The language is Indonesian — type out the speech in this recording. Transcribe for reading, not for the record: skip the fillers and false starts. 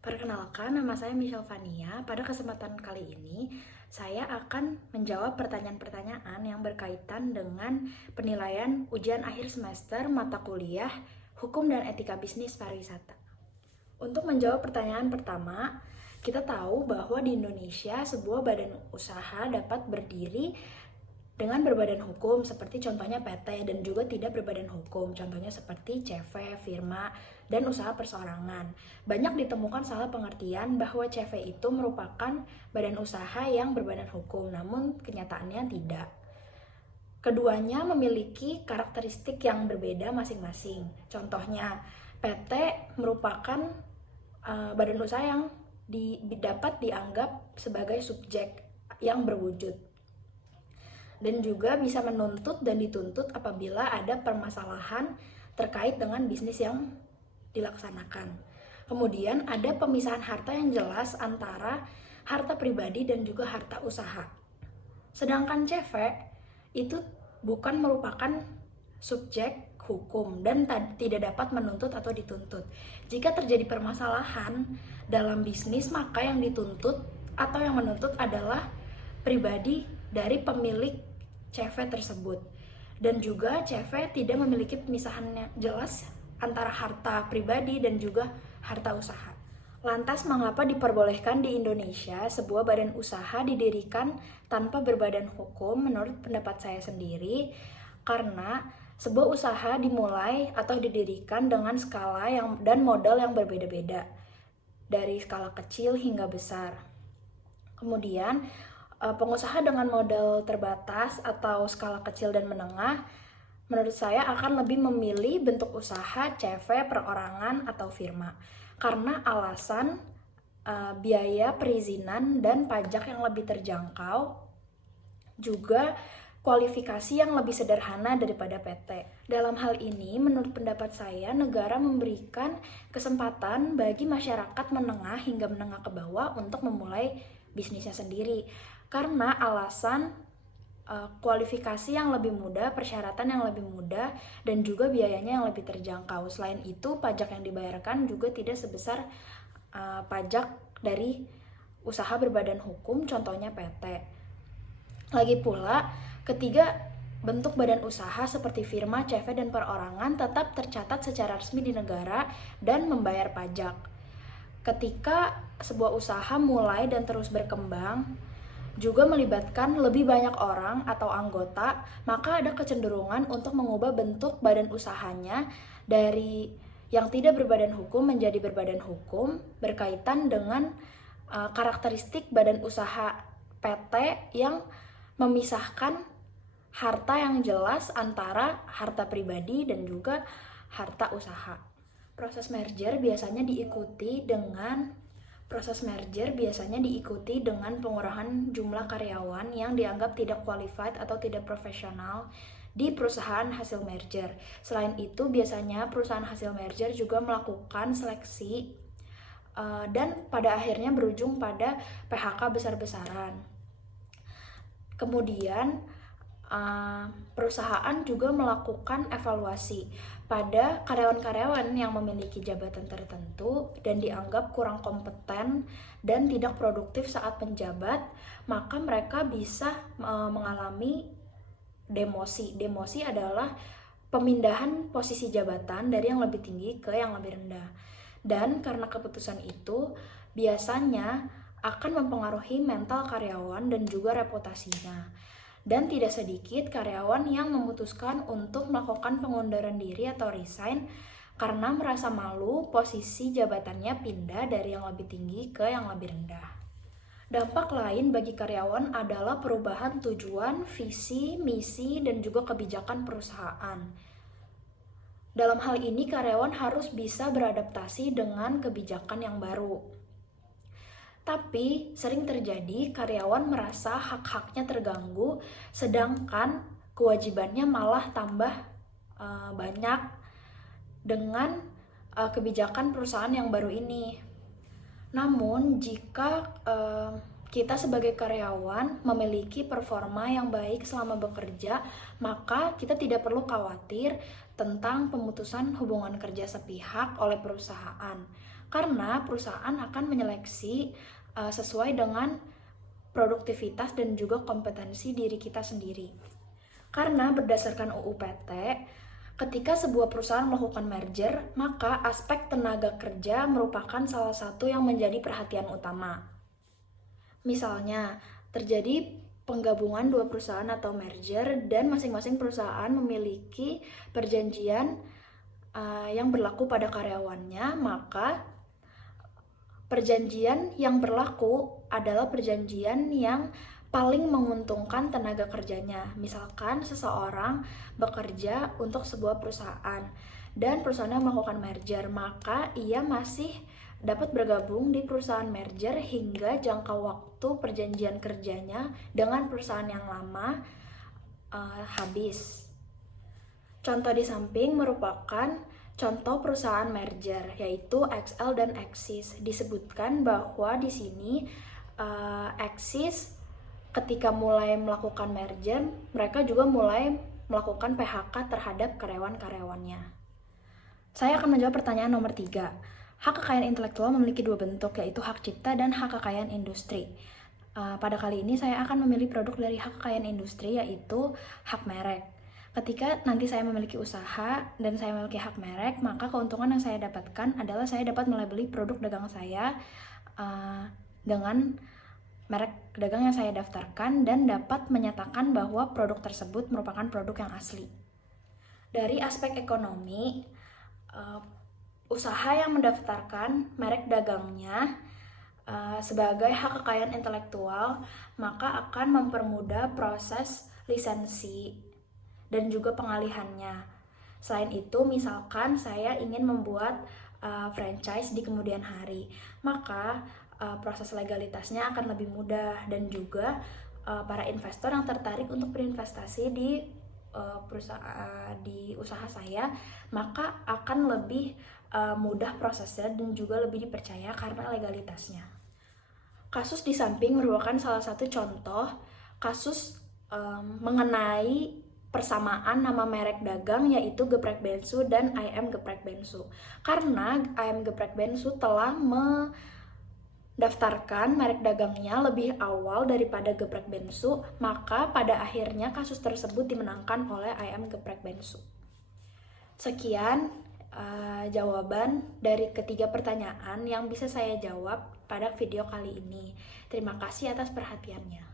Perkenalkan, nama saya Michelle Vania. Pada kesempatan kali ini, saya akan menjawab pertanyaan-pertanyaan yang berkaitan dengan penilaian ujian akhir semester mata kuliah Hukum dan Etika Bisnis Pariwisata. Untuk menjawab pertanyaan pertama, kita tahu bahwa di Indonesia sebuah badan usaha dapat berdiri dengan berbadan hukum seperti contohnya PT dan juga tidak berbadan hukum, contohnya seperti CV, firma, dan usaha perseorangan. Banyak ditemukan salah pengertian bahwa CV itu merupakan badan usaha yang berbadan hukum, namun kenyataannya tidak. Keduanya memiliki karakteristik yang berbeda masing-masing. Contohnya, PT merupakan badan usaha yang dapat dianggap sebagai subjek yang berwujud dan juga bisa menuntut dan dituntut apabila ada permasalahan terkait dengan bisnis yang dilaksanakan. Kemudian ada pemisahan harta yang jelas antara harta pribadi dan juga harta usaha. Sedangkan CV itu bukan merupakan subjek hukum dan tidak dapat menuntut atau dituntut. Jika terjadi permasalahan dalam bisnis, maka yang dituntut atau yang menuntut adalah pribadi dari pemilik CV tersebut. Dan juga CV tidak memiliki pemisahan yang jelas antara harta pribadi dan juga harta usaha. Lantas mengapa diperbolehkan di Indonesia sebuah badan usaha didirikan tanpa berbadan hukum? Menurut pendapat saya sendiri, karena sebuah usaha dimulai atau didirikan dengan skala dan modal yang berbeda-beda, dari skala kecil hingga besar. Kemudian pengusaha dengan modal terbatas atau skala kecil dan menengah, menurut saya akan lebih memilih bentuk usaha CV, perorangan, atau firma. Karena alasan biaya perizinan dan pajak yang lebih terjangkau, juga kualifikasi yang lebih sederhana daripada PT. Dalam hal ini, menurut pendapat saya, negara memberikan kesempatan bagi masyarakat menengah hingga menengah ke bawah untuk memulai bisnisnya sendiri. Karena alasan kualifikasi yang lebih mudah, persyaratan yang lebih mudah, dan juga biayanya yang lebih terjangkau. Selain itu, pajak yang dibayarkan juga tidak sebesar pajak dari usaha berbadan hukum, contohnya PT. Lagi pula, ketiga bentuk badan usaha seperti firma, CV, dan perorangan tetap tercatat secara resmi di negara dan membayar pajak. Ketika sebuah usaha mulai dan terus berkembang, juga melibatkan lebih banyak orang atau anggota, maka ada kecenderungan untuk mengubah bentuk badan usahanya dari yang tidak berbadan hukum menjadi berbadan hukum berkaitan dengan karakteristik badan usaha PT yang memisahkan harta yang jelas antara harta pribadi dan juga harta usaha. Proses merger biasanya diikuti dengan pengurangan jumlah karyawan yang dianggap tidak qualified atau tidak profesional di perusahaan hasil merger. Selain itu, biasanya perusahaan hasil merger juga melakukan seleksi dan pada akhirnya berujung pada PHK besar-besaran. Kemudian, perusahaan juga melakukan evaluasi pada karyawan-karyawan yang memiliki jabatan tertentu dan dianggap kurang kompeten dan tidak produktif saat menjabat, maka mereka bisa mengalami demosi. Demosi adalah pemindahan posisi jabatan dari yang lebih tinggi ke yang lebih rendah. Dan karena keputusan itu biasanya akan mempengaruhi mental karyawan dan juga reputasinya. Dan tidak sedikit karyawan yang memutuskan untuk melakukan pengunduran diri atau resign karena merasa malu posisi jabatannya pindah dari yang lebih tinggi ke yang lebih rendah. Dampak lain bagi karyawan adalah perubahan tujuan, visi, misi, dan juga kebijakan perusahaan. Dalam hal ini, karyawan harus bisa beradaptasi dengan kebijakan yang baru. Tapi sering terjadi karyawan merasa hak-haknya terganggu, sedangkan kewajibannya malah tambah banyak dengan kebijakan perusahaan yang baru ini. Namun jika kita sebagai karyawan memiliki performa yang baik selama bekerja, maka kita tidak perlu khawatir tentang pemutusan hubungan kerja sepihak oleh perusahaan. karena perusahaan akan menyeleksi sesuai dengan produktivitas dan juga kompetensi diri kita sendiri. Karena berdasarkan UU PT, ketika sebuah perusahaan melakukan merger, maka aspek tenaga kerja merupakan salah satu yang menjadi perhatian utama. Misalnya, terjadi penggabungan dua perusahaan atau merger dan masing-masing perusahaan memiliki perjanjian yang berlaku pada karyawannya, maka perjanjian yang berlaku adalah perjanjian yang paling menguntungkan tenaga kerjanya. Misalkan seseorang bekerja untuk sebuah perusahaan dan perusahaannya melakukan merger, maka ia masih dapat bergabung di perusahaan merger hingga jangka waktu perjanjian kerjanya dengan perusahaan yang lama habis. Contoh di samping merupakan contoh perusahaan merger, yaitu XL dan Axis. Disebutkan bahwa di sini Axis ketika mulai melakukan merger, mereka juga mulai melakukan PHK terhadap karyawan-karyawannya. Saya akan menjawab pertanyaan nomor 3. Hak kekayaan intelektual memiliki dua bentuk, yaitu hak cipta dan hak kekayaan industri. Pada kali ini saya akan memilih produk dari hak kekayaan industri, yaitu hak merek. Ketika nanti saya memiliki usaha dan saya memiliki hak merek, maka keuntungan yang saya dapatkan adalah saya dapat melabeli produk dagang saya dengan merek dagang yang saya daftarkan dan dapat menyatakan bahwa produk tersebut merupakan produk yang asli. Dari aspek ekonomi, usaha yang mendaftarkan merek dagangnya sebagai hak kekayaan intelektual, maka akan mempermudah proses lisensi dan juga pengalihannya. Selain itu, misalkan saya ingin membuat franchise di kemudian hari, maka proses legalitasnya akan lebih mudah dan juga para investor yang tertarik untuk berinvestasi di di usaha saya, maka akan lebih mudah prosesnya dan juga lebih dipercaya karena legalitasnya. Kasus di samping merupakan salah satu contoh kasus mengenai persamaan nama merek dagang, yaitu Geprek Bensu dan IM Geprek Bensu. Karena IM Geprek Bensu telah mendaftarkan merek dagangnya lebih awal daripada Geprek Bensu, maka pada akhirnya kasus tersebut dimenangkan oleh IM Geprek Bensu. Sekian jawaban dari ketiga pertanyaan yang bisa saya jawab pada video kali ini. Terima kasih atas perhatiannya.